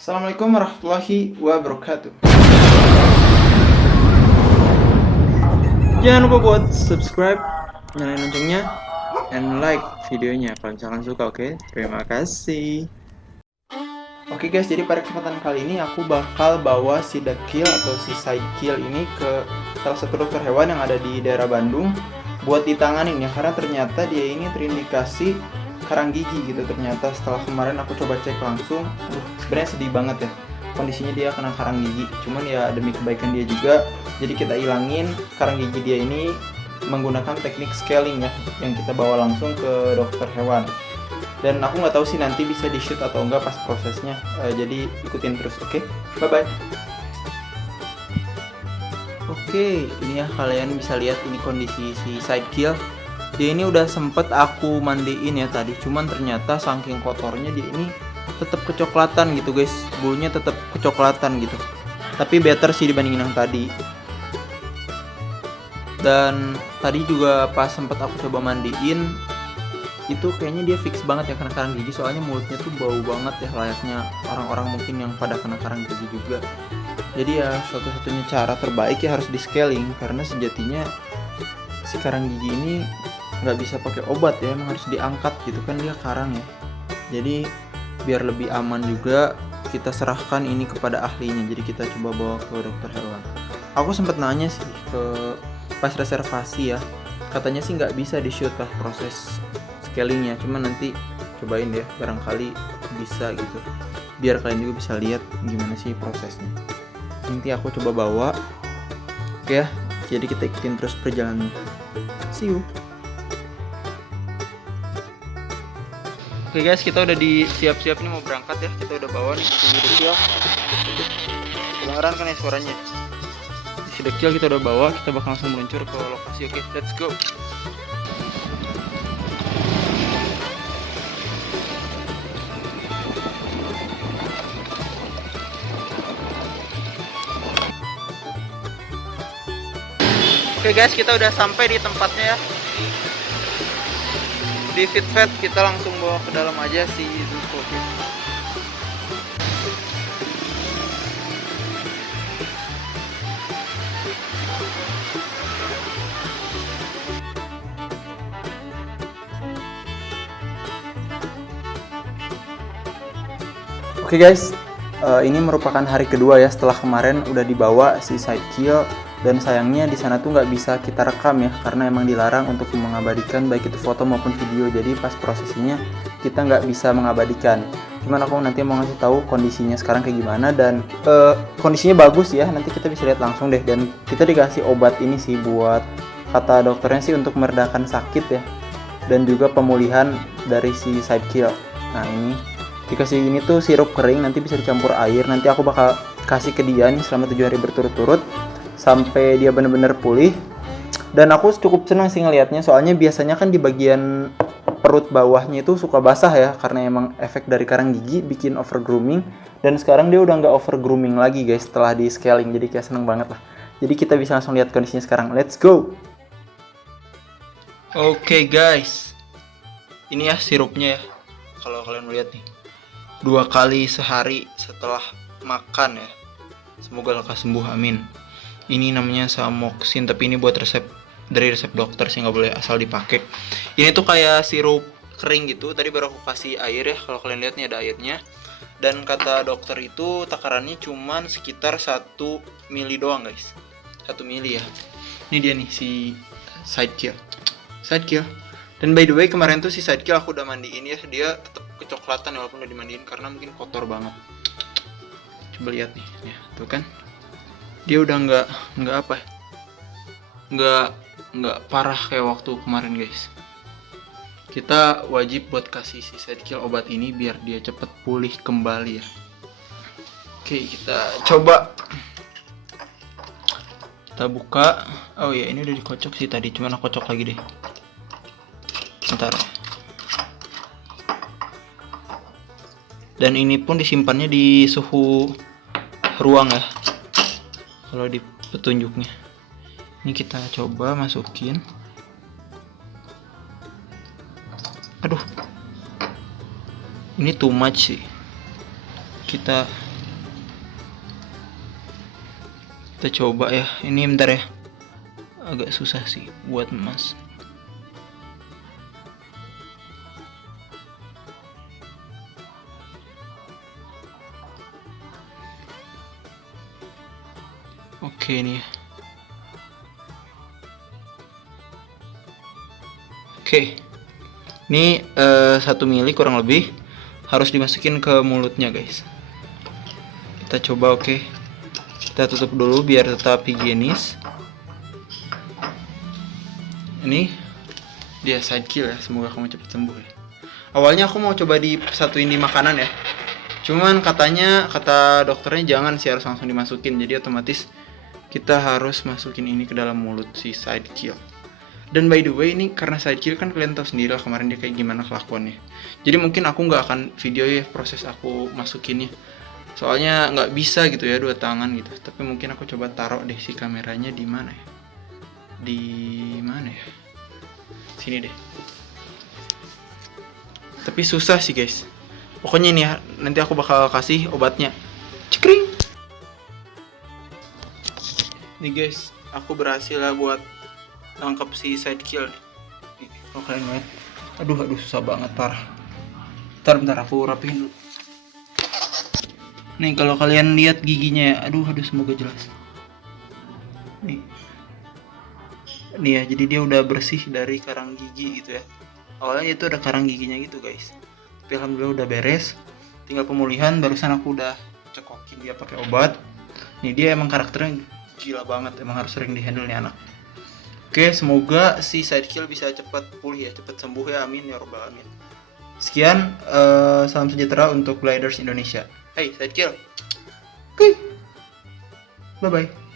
Assalamualaikum warahmatullahi wabarakatuh. Jangan lupa buat subscribe, nyalain loncengnya, and like videonya kalau misalkan suka, oke? Terima kasih. Oke guys, jadi pada kesempatan kali ini aku bakal bawa si Dekil atau si Saikil ini ke salah satu dokter hewan yang ada di daerah Bandung buat ditanganin ya, karena ternyata dia ini terindikasi karang gigi gitu. Ternyata setelah kemarin aku coba cek langsung, sebenarnya sedih banget ya kondisinya, dia kena karang gigi. Cuman ya demi kebaikan dia juga, jadi kita ilangin karang gigi dia ini menggunakan teknik scaling ya, yang kita bawa langsung ke dokter hewan. Dan aku nggak tahu sih nanti bisa di shoot atau enggak pas prosesnya. Jadi ikutin terus, oke? Bye bye. Oke, ini ya kalian bisa lihat ini kondisi si Sidekill. Dia ini udah sempet aku mandiin ya tadi, cuman ternyata saking kotornya dia ini tetap kecoklatan gitu guys, bulunya tetap kecoklatan gitu. Tapi better sih dibandingin yang tadi. Dan tadi juga pas sempet aku coba mandiin, itu kayaknya dia fix banget ya kena karang gigi, soalnya mulutnya tuh bau banget ya, layaknya orang-orang mungkin yang pada kena karang gigi juga. Jadi ya satu-satunya cara terbaik ya harus di scaling, karena sejatinya si karang gigi ini nggak bisa pakai obat ya, emang harus diangkat gitu kan, dia karang ya. Jadi biar lebih aman juga kita serahkan ini kepada ahlinya, jadi kita coba bawa ke dokter hewan. Aku sempat nanya sih ke pas reservasi ya, katanya sih nggak bisa di shoot pas proses scalingnya, cuman nanti cobain deh, barangkali bisa gitu, biar kalian juga bisa lihat gimana sih prosesnya. Nanti aku coba bawa, oke ya, jadi kita ikutin terus perjalanannya. See you. Oke guys, kita udah siap-siap nih mau berangkat ya. Kita udah bawa nih si Dekil. Kedengeran kan ya suaranya? Si Dekil kita udah bawa, kita bakal langsung meluncur ke lokasi. Oke, let's go. Oke guys, kita udah sampai di tempatnya ya. Di FitVet, kita langsung bawa ke dalam aja si Zuko. Oke guys, ini merupakan hari kedua ya setelah kemarin udah dibawa si Sidekill, dan sayangnya di sana tuh nggak bisa kita rekam ya, karena emang dilarang untuk mengabadikan baik itu foto maupun video. Jadi pas prosesnya kita nggak bisa mengabadikan. Cuman aku nanti mau ngasih tahu kondisinya sekarang kayak gimana, dan kondisinya bagus ya. Nanti kita bisa lihat langsung deh. Dan kita dikasih obat ini sih buat, kata dokternya sih untuk meredakan sakit ya, dan juga pemulihan dari si Sidekill. Nah ini dikasih ini tuh sirup kering, nanti bisa dicampur air. Nanti aku bakal kasih ke dia nih selama 7 hari berturut-turut sampai dia bener-bener pulih. Dan aku cukup senang sih ngelihatnya, soalnya biasanya kan di bagian perut bawahnya itu suka basah ya, karena emang efek dari karang gigi bikin over grooming. Dan sekarang dia udah nggak over grooming lagi guys setelah di scaling, jadi kayak seneng banget lah. Jadi kita bisa langsung lihat kondisinya sekarang, let's go. Oke guys, ini ya sirupnya ya, kalau kalian melihat nih, 2 kali sehari setelah makan ya. Semoga lekas sembuh, amin. Ini namanya Samoxin, tapi ini buat resep, dari resep dokter sih, nggak boleh asal dipakai. Ini tuh kayak sirup kering gitu. Tadi baru aku kasih air ya, kalau kalian lihat nih ada airnya. Dan kata dokter itu takarannya cuman sekitar 1 mili doang guys, 1 mili ya. Ini dia nih si Sidekill. Dan by the way, kemarin tuh si Sidekill aku udah mandiin ya, dia tetap kecoklatan ya walaupun udah dimandiin, karena mungkin kotor banget. Coba lihat nih ya, tuh kan, dia udah nggak apa ya, nggak parah kayak waktu kemarin guys. Kita wajib buat kasih si Sidekill obat ini biar dia cepet pulih kembali ya. Oke, kita coba, kita buka. Oh ya, ini udah dikocok sih tadi, cuman aku kocok lagi deh, bentar. Dan ini pun disimpannya di suhu ruang ya, kalau di petunjuknya. Ini kita coba masukin. Aduh, ini too much sih. Kita Kita coba ya. Ini bentar ya. Agak susah sih buat emas. Oke nih. Oke. Ini 1 mili kurang lebih harus dimasukin ke mulutnya guys. Kita coba, oke. Kita tutup dulu biar tetap higienis. Ini dia side kill ya, semoga kamu cepat sembuh ya. Awalnya aku mau coba disatuin di makanan ya. Cuman kata dokternya jangan sih, harus langsung dimasukin. Jadi otomatis kita harus masukin ini ke dalam mulut si side kill. Dan by the way, ini karena side kill kan kalian tahu sendiri lah kemarin dia kayak gimana kelakuannya. Jadi mungkin aku nggak akan video ya proses aku masukinnya. Soalnya nggak bisa gitu ya 2 tangan gitu. Tapi mungkin aku coba taruh deh si kameranya di mana ya? Di mana ya? Sini deh. Tapi susah sih guys. Pokoknya nih ya, nanti aku bakal kasih obatnya. Cekring. Nih guys, aku berhasil lah buat nangkep si side kill nih. Kalau kalian lihat, aduh susah banget parah. Bentar aku rapihin dulu. Nih kalau kalian lihat giginya ya, aduh semoga jelas. Nih ya, jadi dia udah bersih dari karang gigi gitu ya. Awalnya itu ada karang giginya gitu guys. Tapi alhamdulillah udah beres. Tinggal pemulihan. Barusan aku udah cekokin dia pakai obat. Nih dia emang karakternya gila banget, emang harus sering dihandle nih anak. Oke, semoga si side kill bisa cepat pulih ya, cepat sembuh ya, amin ya robbal alamin. Sekian, salam sejahtera untuk Gliders Indonesia. Hey side kill. Oke, bye bye.